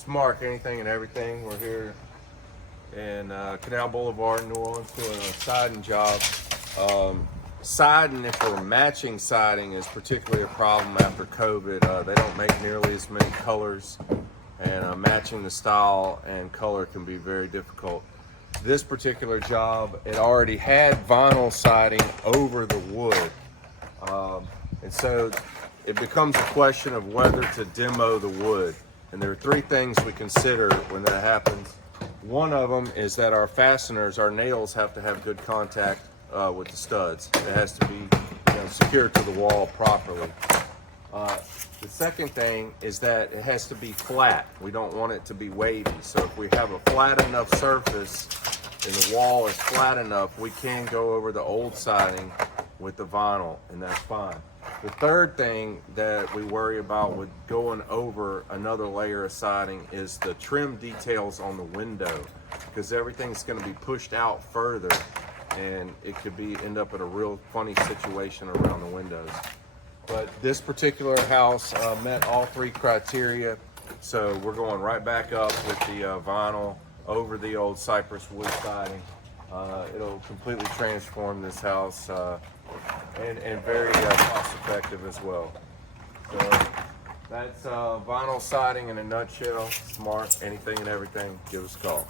It's Mark, anything and everything. We're here in Canal Boulevard, New Orleans, doing a siding job. Siding, if we're matching siding, is particularly a problem after COVID. They don't make nearly as many colors, and matching the style and color can be very difficult. This particular job, it already had vinyl siding over the wood, and so it becomes a question of whether to demo the wood. And there are three things we consider when that happens. One of them is that our fasteners, our nails, have to have good contact with the studs. It has to be secured to the wall properly. The second thing is that it has to be flat. We don't want it to be wavy. So if we have a flat enough surface and the wall is flat enough, we can go over the old siding with the vinyl, and that's fine. The third thing that we worry about with going over another layer of siding is the trim details on the window, because everything's going to be pushed out further, and it could end up in a real funny situation around the windows. But this particular house met all three criteria, so we're going right back up with the vinyl over the old cypress wood siding. It'll completely transform this house, and very cost effective as well. So that's vinyl siding in a nutshell. Smart, anything and everything, give us a call.